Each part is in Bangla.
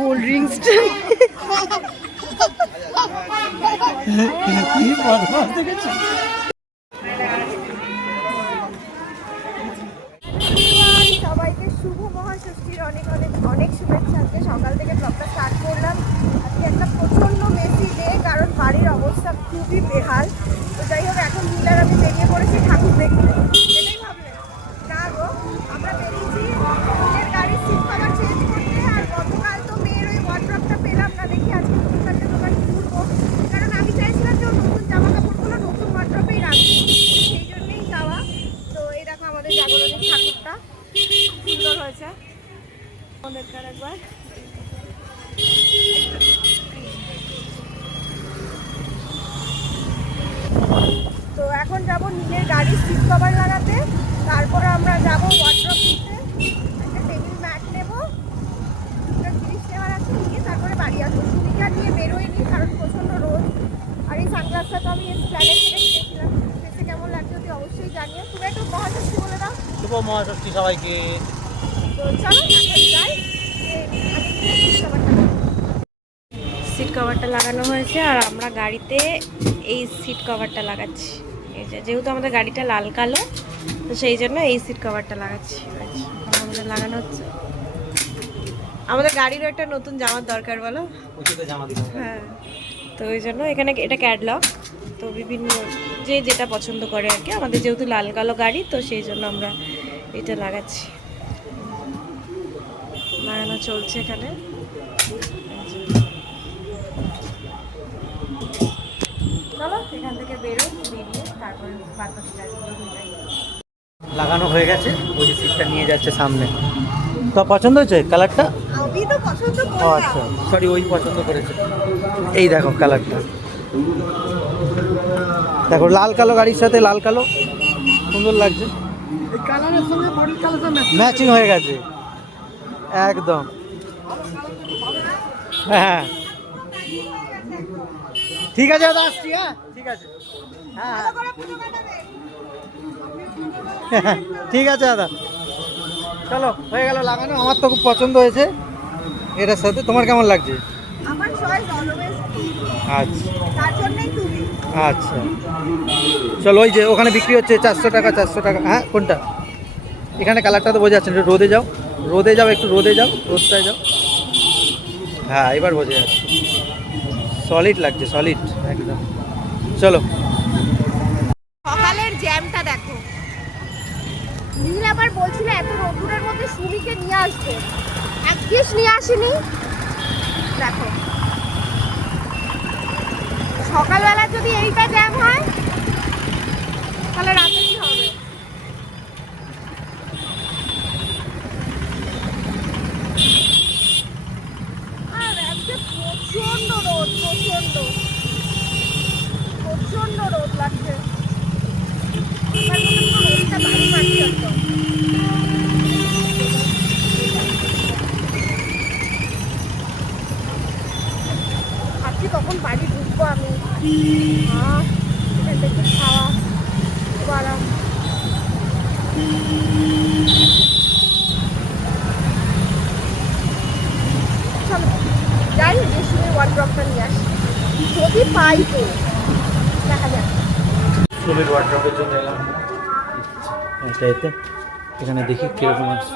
কোল্ড ড্রিঙ্কস সবাইকে শুভ মহাষষ্ঠীর অনেক অনেক অনেক শুভেচ্ছা। আজকে সকাল থেকে ব্লগটা স্টার্ট করলাম। আজকে একটা প্রচণ্ড মেসি ডে, কারণ বাড়ির অবস্থা খুবই বেহাল। তো যাই হোক, এখন নীলার আমি বেরিয়ে পড়েছি ঠাকুর দেখতে। সেটাই ভাবলেন না গো, আমরা বেরিয়েছি নিজের গাড়ির সিট কভার চেঞ্জ করতে। আর গতকাল তো মেয়ের ওই ওয়ার্ড্রপটা পেলাম না, দেখি আজকে নতুন একটা দোকান ঘুরবো, কারণ আমি চাইছিলাম যে নতুন জামা কাপড়গুলো নতুন ওয়ার্ড্রপেই রাখবো, সেই জন্যই যাওয়া। তো এই দেখো আমাদের জাগরণের ঠাকুরটা সুন্দর হয়েছে অনেকটার একবার। তো এখন যাব নিজের গাড়ির সিট কভার লাগাতে, তারপরে আমরা যাব ওয়ার্ড্রপ নিতে, একটা টেবিল ম্যাট নেবো, একটা জিনিস নেওয়ার আছে, নিয়ে তারপরে বাড়ি আসবো। সুবিধা নিয়ে বেরোয়নি কারণ প্রচণ্ড রোদ। আর এই সানগ্লাসটা তো আমি প্ল্যানের থেকে কিনেছিলাম। দেখতে কেমন লাগছে যদি অবশ্যই জানিয়ে। তুমি একটু মহাষষ্ঠী বলে দাও। শুভ মহাষষ্ঠী সবাইকে। তো চলো এখন যাই। সিট কভারটা লাগানো হয়েছে আর আমরা গাড়িতে এই সিট কভারটা লাগাচ্ছি। এই যে যেহেতু আমাদের গাড়িটা লাল কালো, তো সেই জন্য এই সিট কভারটা লাগাচ্ছি। আমাদের লাগানো হচ্ছে। আমাদের গাড়িরও একটা নতুন জামার দরকার, বলো। হ্যাঁ, তো ওই জন্য এখানে এটা ক্যাটলগ, তো বিভিন্ন যে যেটা পছন্দ করে আর কি। আমাদের যেহেতু লাল কালো গাড়ি, তো সেই জন্য আমরা এটা লাগাচ্ছি। লাগানো চলছে এখানে। চলো এখান থেকে বেরোই, বেরিয়ে তারপরে বাদ বাকি গাড়িগুলো নিয়ে যাই। লাগানো হয়ে গেছে, ওই যে সিটটা নিয়ে যাচ্ছে সামনে। তো পছন্দ হয়েছে কালারটা? আমি তো পছন্দ ও করলাম। আচ্ছা, সরি, ওই পছন্দ করেছে। এই দেখো কালারটা, দেখো লাল কালো গাড়ির সাথে লাল কালো সুন্দর লাগছে। এই কালারের সঙ্গে বডির কালারটা ম্যাচিং হয়ে গেছে একদম। হ্যাঁ ঠিক আছে দাদা, আসছি। হ্যাঁ ঠিক আছে, হ্যাঁ হ্যাঁ ঠিক আছে দাদা, চলো হয়ে গেল লাগানো। আমার তো খুব পছন্দ হয়েছে এটার সাথে। তোমার কেমন লাগছে? আমার চয়েস অলওয়েজ আচ্ছা তার জন্যই তুমি। আচ্ছা, চলো ওই যে ওখানে বিক্রি হচ্ছে 400 টাকা 400 টাকা। হ্যাঁ কোনটা? এখানে কালারটা তো বোঝা যাচ্ছে না। একটু রোদে যাও, রোদে যাও, একটু রোদে যাও, রোদটায় যাও। হ্যাঁ এবার বোঝা যাচ্ছে, সলিড লাগছে, সলিড একদম। চলো। সকালের জ্যামটা দেখো। নীল আবার বলছিল এত রোদ্দুরের মধ্যে সুমিকে নিয়ে আসবে, একদিস নিয়ে আসেনি। দেখো সকালবেলা যদি এইটা জ্যাম হয়, তাহলে রাতে কি হবে? আর আজকে প্রচন্ড রোদ, প্রচন্ড প্রচন্ড রোদ লাগছে। আমার মনে হয় রোদটা বাড়ি মারছে একদম। ভাবছি কখন বাড়ি ঢুকবো আমি। এখান থেকে খাওয়া খুব আরাম। চলো যাই, যে সময় ওয়ার্ড্রপটা নিয়ে আসি, যদি পাই তো দেখা যাক। সুমির ওয়ার্ড্রপের জন্য এলাম এতে। এখানে দেখি কিরকম আছে।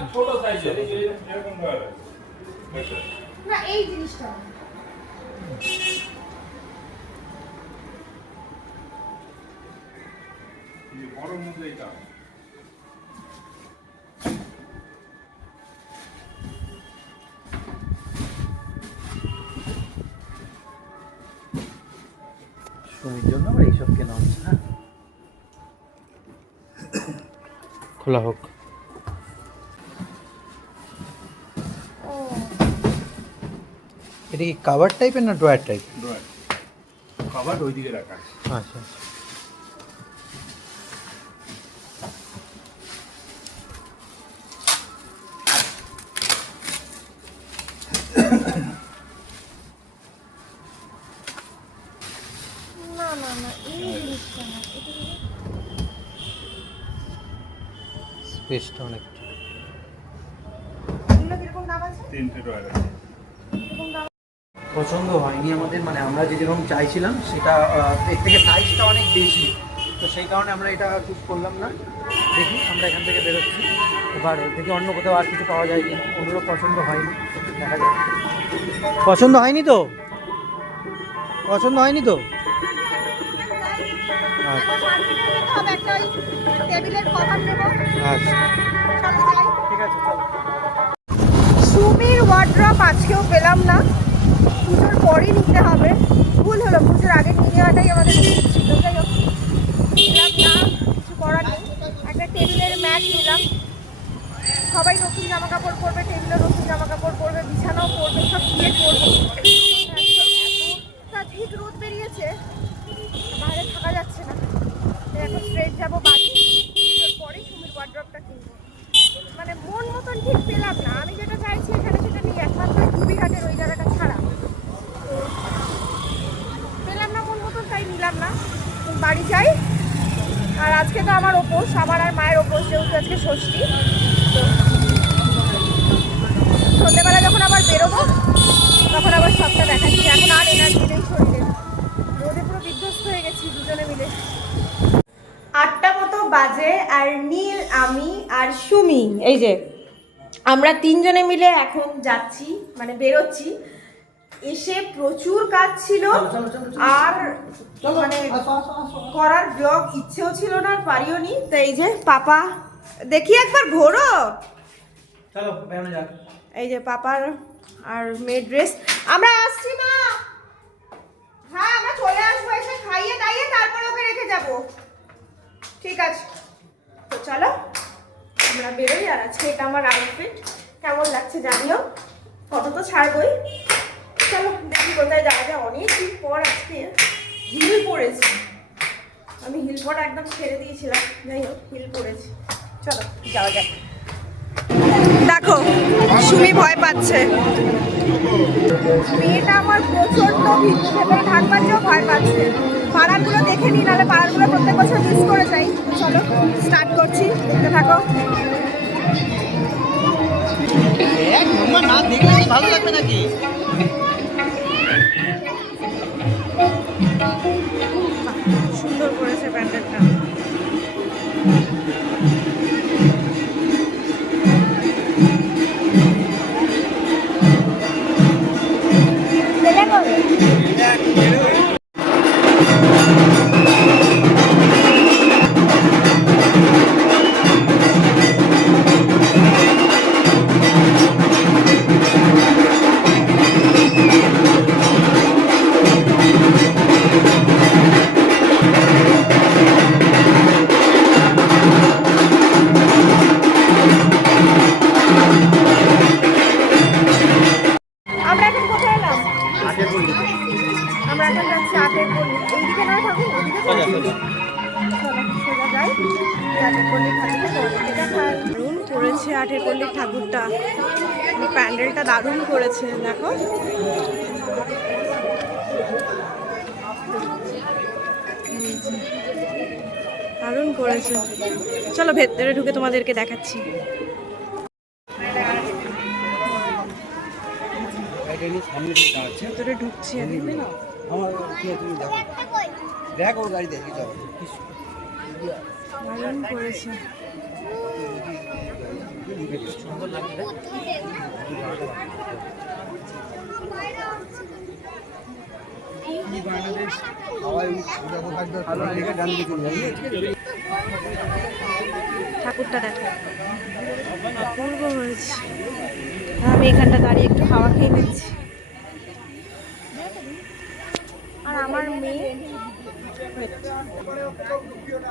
না এই জিনিসটা সুমির জন্য আবার এইসব কেনা হচ্ছে। হ্যাঁ খোলা হোক। এটা কি কাভার টাইপের না ড্রয়ার টাইপ? ড্রয়ার কভার ওই দিকে রাখা। আচ্ছা না না না, এই জিনিসটা না, স্পেসটা অনেক। এগুলো কিরকম দাম আছে? 3টে ড্রয়ার আছে। এরকম পছন্দ হয়নি আমাদের, মানে আমরা যেরকম চাইছিলাম সেটা এর থেকে সাইজটা অনেক বেশি, তো সেই কারণে আমরা এটা চুজ করলাম না। দেখি আমরা এখান থেকে বেরোচ্ছি, এবার দেখি অন্য কোথাও আর কিছু পাওয়া যায় কি না। ওগুলো পছন্দ হয়নি, দেখা যাক। পছন্দ হয়নি তো? পছন্দ হয়নি তো? এখন মার্কেটে যেতে হবে, একটা ওই টেবিলের কভার নেবো। আচ্ছা চলো যাই। ঠিক আছে চলো। সুমির ওয়ার্ড্রপ আজকেও পেলাম না, পুজোর পরই নিতে হবে। ভুল হলো, পুজোর আগে নিয়ে যাওয়াটাই আমাদের উচিত ছিল। যাই হোক, নিলাম না, কিছু করার নেই। একটা টেবিলের ম্যাট নিলাম, সবাই নতুন জামা কাপড় পরবে, টেবিলেও নতুন জামা কাপড় পরবে, বিছানাও পরবে, সব দিয়ে করবো। এতটা ঠিক রোদ বেরিয়েছে, বাইরে থাকা যাচ্ছে না। তো এখন স্ট্রেট যাবো বাড়ি, পুজোর পরে সুমির ওয়ার্ড্রপটা কিনবো। মানে মন মতন ঠিক পেলাম না, আমি যেটা চাইছি এখানে সেটা নেই, একমাত্র ধুবিঘাটের ওই জায়গাটা ছাড়া। তো পেলাম না মন মতন, তাই নিলাম না। তো বাড়ি যাই। আর আজকে তো আমার উপোস, আমার আর মায়ের উপোস, যেহেতু আজকে ষষ্ঠী। তো সন্ধ্যেবেলা যখন আবার বেরোবো তখন আবার সবটা দেখাচ্ছি। এখন আর এনার্জি নেই শরীরে, রোদে পুরো বিধ্বস্ত হয়ে গেছি দুজনে মিলে। 8টা মতো বাজে, আর নীল, আমি আর সুমি, এই যে আমরা তিনজনে মিলে এখন যাচ্ছি, মানে বেরোচ্ছি। এসে প্রচুর কাজ ছিল, আর মানে করার ব্লগ ইচ্ছেও ছিল না, আর পারিও নি। তো এই যে পাপা, দেখি একবার ঘোরো। চলো বেরোনো যাক। এই যে পাপার আর মেয়ের ড্রেস। আমরা আসছি মা। হ্যাঁ আমরা চলে আসবো, এসে খাইয়ে দাইয়ে তারপরে ওকে রেখে যাব। ঠিক আছে, তো চলো আমরা বেরোই। আর আজকে এটা আমার আউটফিট, কেমন লাগছে জানিও, ফটো তো ছাড়বই। চলো দেখি কোথায় যাওয়া যায়। অনেক দিন পর আজকে হিল পরেছি, আমি হিল পরা একদম ছেড়ে দিয়েছিলাম, যাই হোক হিল পরেছি। চলো যাওয়া যাক। দেখো সুমি ভয় পাচ্ছে, মেয়েটা আমার প্রচন্ড ভেতরে ঢাকবার চেয়েও ভয় পাচ্ছে। পাড়ারগুলো দেখে নিই, নাহলে পাড়ারগুলো প্রত্যেক বছর মিস করে যাই। চলো স্টার্ট করছি, দেখতে থাকো। না দেখলে ভালো লাগবে নাকি? সুন্দর করেছে প্যান্ডেলটা। আমরা এখন কোথায় এলাম? আমরা এখন যাচ্ছি আটের গলি। এইদিকে নয় ঠাকুর, ওইদিকে চলো সোজা যাই। আটের পল্লীর ঠাকুরটা দারুণ করেছে, আটের পল্লীর ঠাকুরটা, প্যান্ডেলটা দারুণ করেছে। দেখো দারুণ করেছে। চলো ভেতরে ঢুকে তোমাদেরকে দেখাচ্ছি। ভেতরে ঢুকছি আমি। দেখ ওর গাড়ি দেখি যাও। দারুণ করেছে। সুন্দর লাগছে। ঠাকুরটা দেখো অপূর্ব হয়েছে। আমি এখানটা দাঁড়িয়ে একটু হাওয়া খেয়ে নিচ্ছি।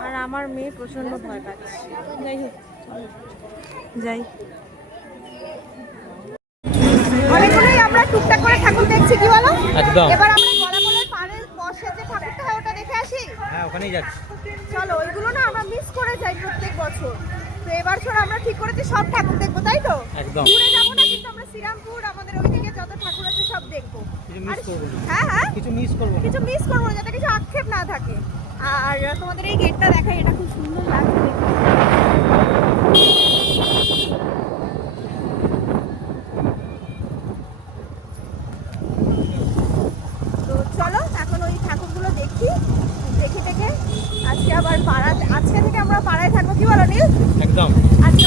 আর আমার মেয়ে প্রচন্ড ভয় পাচ্ছে। যাই হোক যাই। অনেকগুলোই আমরা টুকটাক করে ঠাকুর দেখছি, কি বলো? একদম। এবার আমরা গলাগলের পাড়ের বসে যে ঠাকুরটা হয় ওটা দেখে আসি। হ্যাঁ ওখানেই যাচ্ছি। চলো, ওইগুলো না আমরা মিস করে যাই প্রত্যেক বছর। তো এবার ছোট আমরা ঠিক করেছি সব ঠাকুর দেখবো, তাই তো? একদম। ঘুরে যাবো না, কিন্তু আমরা শ্রীরামপুর আমাদের ওইদিকে যত ঠাকুর আছে সব দেখবো। কিছু মিস করবো না। হ্যাঁ হ্যাঁ, কিছু মিস করবো না। কিছু মিস করবো না, যাতে কিছু আক্ষেপ না থাকে। আর তোমাদের এই গেটটা দেখাই, এটা খুব সুন্দর লাগছে দেখতে। দেখি দেখে দেখে আজকে আবার আজকে থেকে আমরা পাড়ায় থাকবো, কি বলো নীল? একদম। আজকে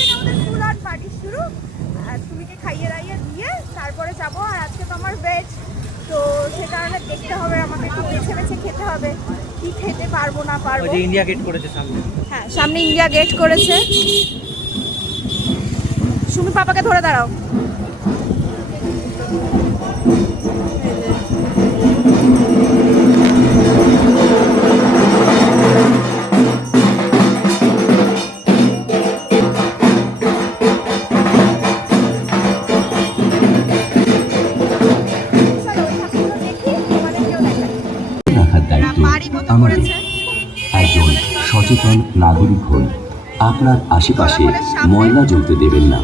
থেকে আমাদের ফুল অন পার্টি শুরু। আর তুমিকে খাইয়ে দাইয়ে দিয়ে তারপরে যাবো। আর আজকে তো আমার ভেজ, তো সে কারণে দেখতে হবে, আমাকে একটু বেছে বেছে খেতে হবে কি খেতে পারবো না পারবো। ওই যে ইন্ডিয়া গেট করেছে সামনে। হ্যাঁ, সামনে ইন্ডিয়া গেট করেছে। সুমি পাপাকে ধরে দাঁড়াও। রাখার দায়িত্ব আমাদের। একজন সচেতন নাগরিক হন। আপনার আশেপাশে ময়লা জমতে দেবেন না।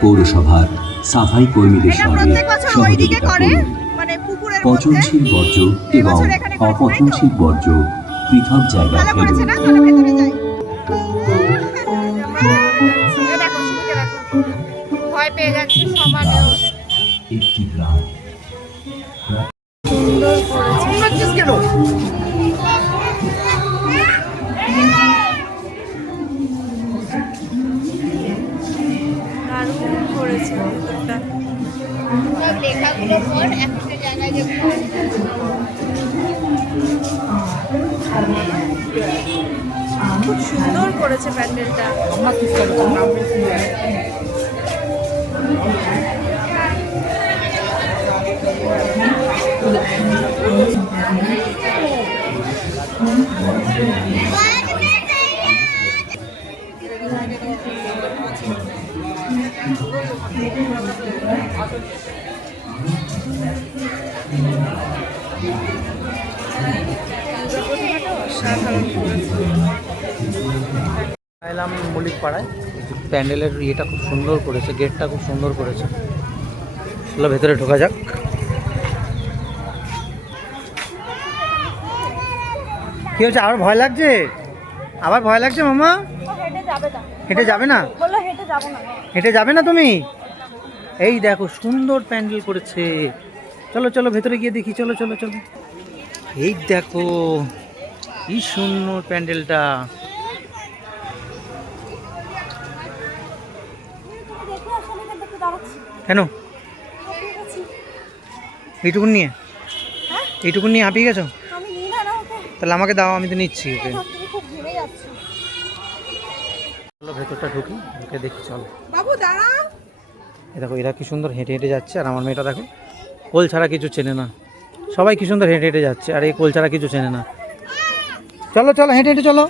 পৌরসভার সাফাই কর্মীদের সঙ্গে সহযোগিতা করুন। পচনশীল বর্জ্য এবং অপচনশীল বর্জ্য পৃথক জায়গায় ফেলুন। ভয় পেয়ে যাচ্ছে সমাজেও। একটি গ্রাম সুন্দর করেছে। কেন দারুণ করেছে ভেতরটা। খুব সুন্দর করেছে প্যান্ডেলটা। এলাম মল্লিক পাড়ায়। প্যান্ডেলের ইয়েটা খুব সুন্দর করেছে, গেটটা খুব সুন্দর করেছে। চলো ভেতরে ঢোকা যাক। কি হচ্ছে, আবার ভয় লাগছে? আবার ভয় লাগছে মামা? হেঁটে যাবে না? হেঁটে যাবে না তুমি? এই দেখো সুন্দর প্যান্ডেল করেছে। চলো চলো ভেতরে গিয়ে দেখি। চলো চলো চলো। এই দেখো কি সুন্দর প্যান্ডেলটা। কেন এইটুকুন নিয়ে এইটুকুন নিয়ে হাঁপিয়ে গেছো? তাহলে আমাকে দাও, আমি তো নিচ্ছি ওকে। চলো ভেতরটা ঢুকি, ঢুকে দেখি। চলো বাবু দাঁড়াও। এই দেখো এরা কি সুন্দর হেঁটে হেঁটে যাচ্ছে। আর আমার মেয়েটা দেখো কোল ছাড়া কিছু চেনে না। সবাই কি সুন্দর হেঁটে হেঁটে যাচ্ছে, আর এই কোল ছাড়া কিছু চেনে না। চলো চলো হেঁটে হেঁটে চলো।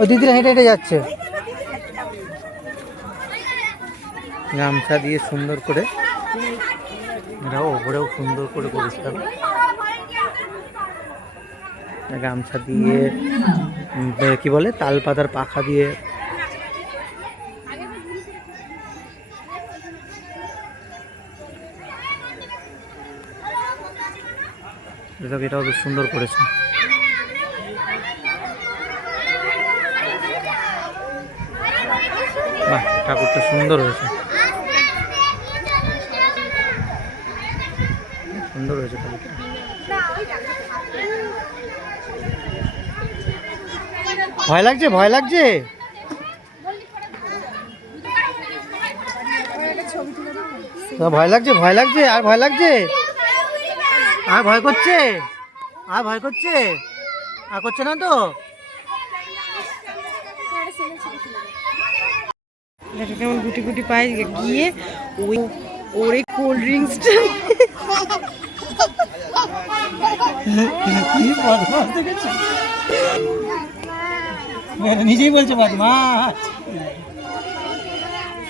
ওই দিদিরা হেঁটে হেঁটে যাচ্ছে গামছা দিয়ে সুন্দর করে। এরাও ওপরেও সুন্দর করে পরিষ্কার গামছা দিয়ে, কি বলে, তাল পাতার পাখা দিয়ে। এটাও বেশ সুন্দর করেছে। বাহ, ঠাকুরটা সুন্দর হয়েছে, সুন্দর হয়েছে ঠাকুরটা। ভয় লাগছে? ভয় লাগছে? ভয় লাগছে? ভয় লাগছে? আর ভয় লাগছে? আর ভয় করছে? আর ভয় করছে? আর করছে না তো? কেমন গুটি গুটি পায়ে গিয়ে ওই ওরে কোল্ড ড্রিঙ্কসটা নিজেই বলছে বদমাস।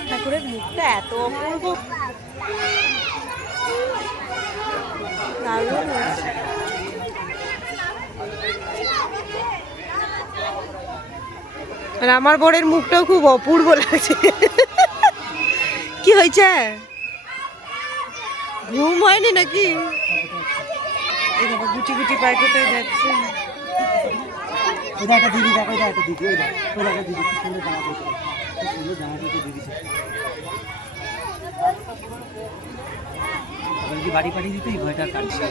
ঠাকুরের মুখটা এত অপূর্ব, দারুণ হয়েছে। আর আমার বরের মুখটাও খুব অপূর্ব লাগছে। কি হয়েছে, ঘুম হয়নি নাকি? গুটি গুটি পায়ে কোথায় যাচ্ছে? দিদি দেখো, দিদি দিদি কি সুন্দর জামা পড়ছে, কি সুন্দর জামা পড়ছে দিদি। বাড়ি পাঠিয়ে দিতেই ভয়টা কাটছে।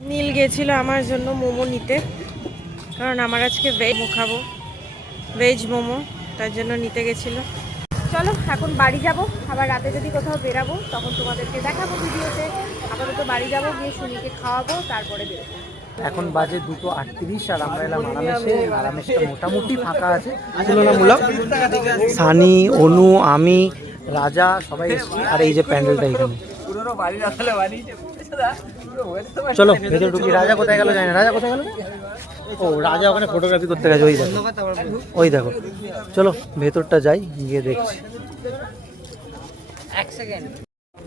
নীল গেছিল আমার জন্য মোমো নিতে, কারণ আমার আজকে ভেজ মোমো খাবো, ভেজ মোমো, তার জন্য নিতে গেছিলো। চলো এখন বাড়ি যাব, আবার রাতে যদি কোথাও বেরাবো তখন তোমাদেরকে দেখাবো ভিডিওতে। আপাতত বাড়ি যাব, গিয়ে সুনিকে খাওয়াবো, তারপরে বেরোবো। এখন বাজে 2:38 আর আমরা এলাম আরামেসে। আরামেসটা মোটামুটি ফাঁকা আছে, তুলনামূলক। সানি, অনু, আমি, রাজা সবাই এসেছি। আর এই যে প্যান্ডেলটা এখানে। চলো ভেতরে ঢুকি। রাজা কোথায় গেল জানি না। রাজা কোথায় গেল? ও রাজা ওখানে ফটোগ্রাফি করতে গেছে। ওই দেখো, ওই দেখো। চলো ভেতরটা যাই, গিয়ে দেখছি।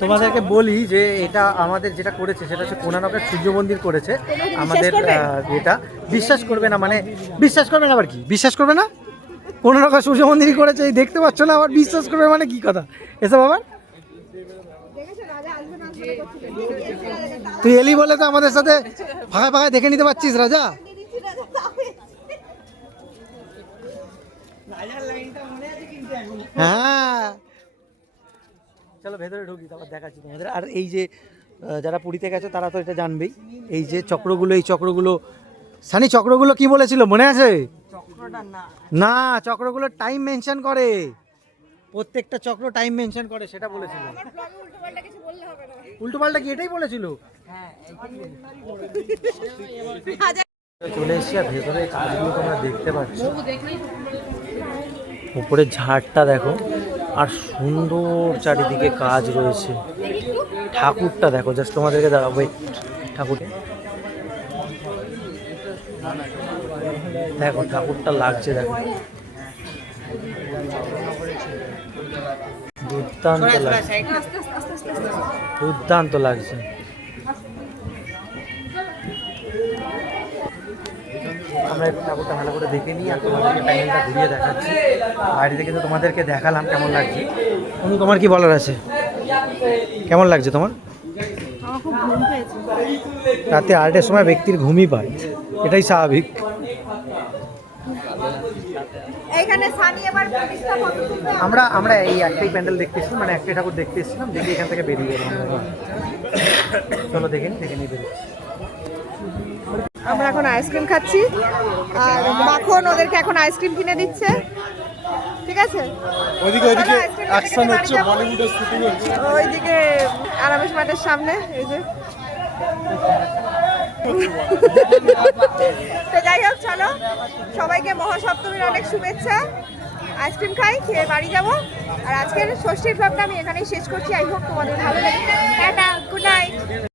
তোমাদেরকে বলি যে এটা আমাদের যেটা করেছে সেটা হচ্ছে কোনারকের সূর্য মন্দির করেছে আমাদের। এটা বিশ্বাস করবে না, মানে বিশ্বাস করবে না আবার কি বিশ্বাস করবে না? কোনারকের সূর্য মন্দিরই করেছে, এই দেখতে পাচ্ছ না, আবার বিশ্বাস করবে মানে কি কথা এসব আবার? তুই এলি বলে তো আমাদের সাথে ফাঁকা ফাঁকা দেখে নিতে পারছিস রাজা। হ্যাঁ চলো ভেতরে ঢুকি, তারপর দেখাচ্ছি তোমাদের। আর এই যে যারা পুরীতে গেছে তারা তো এটা জানবেই। এই যে চক্রগুলো, এই চক্রগুলো, সানি চক্রগুলো কি বলেছিল মনে আছে? না, চক্রগুলো টাইম মেনশন করে, প্রত্যেকটা চক্র টাইম মেনশন করে, সেটা বলেছিল। উল্টো পাল্টা কি এটাই বলেছিল? চলে এসছি আর ভেতরে কাজগুলো তোমরা দেখতে পাচ্ছ। উপরে ঝাড়টা দেখো, আর সুন্দর চারিদিকে কাজ রয়েছে। ঠাকুরটা দেখো, জাস্ট তোমাদেরকে দেখাবো ঠাকুর দেখো, ঠাকুরটা লাগছে দেখো, দুর্দান্ত লাগছে, দুর্দান্ত লাগছে। আমরা একটু ঠাকুরটা ভালো করে দেখে নিই আর তোমাদেরকে প্যান্ডেলটা ঘুরিয়ে দেখাচ্ছি। বাইরে থেকে তো তোমাদেরকে দেখালাম কেমন লাগছে। অনু তোমার কি বলার আছে? কেমন লাগছে তোমার? রাতে 8টার সময় ব্যক্তির ঘুমই পায়, এটাই স্বাভাবিক। আমরা এই একটাই প্যান্ডেল দেখতে এসেছিলাম, মানে একটাই ঠাকুর দেখতে এসেছিলাম, দেখে এখান থেকে বেরিয়ে গেলাম। চলো দেখে নিই বেরিয়েছি। আমরা এখন আইসক্রিম খাচ্ছি, আর মাখন ওদেরকে এখন আইসক্রিম কিনে দিচ্ছে। ঠিক আছে, ওইদিকে অ্যাকশন হচ্ছে, বলিউডের শুটিং হচ্ছে ওইদিকে আরামেশ মাঠের সামনে। এই যে তো যাই হোক, চলো সবাইকে মহাসপ্তমীর অনেক শুভেচ্ছা। আইসক্রিম খাই, খেয়ে বাড়ি যাবো। আর আজকের ষষ্ঠীর ব্লগটা আমি এখানেই শেষ করছি। আই হোপ তোমাদের ভালো লাগে।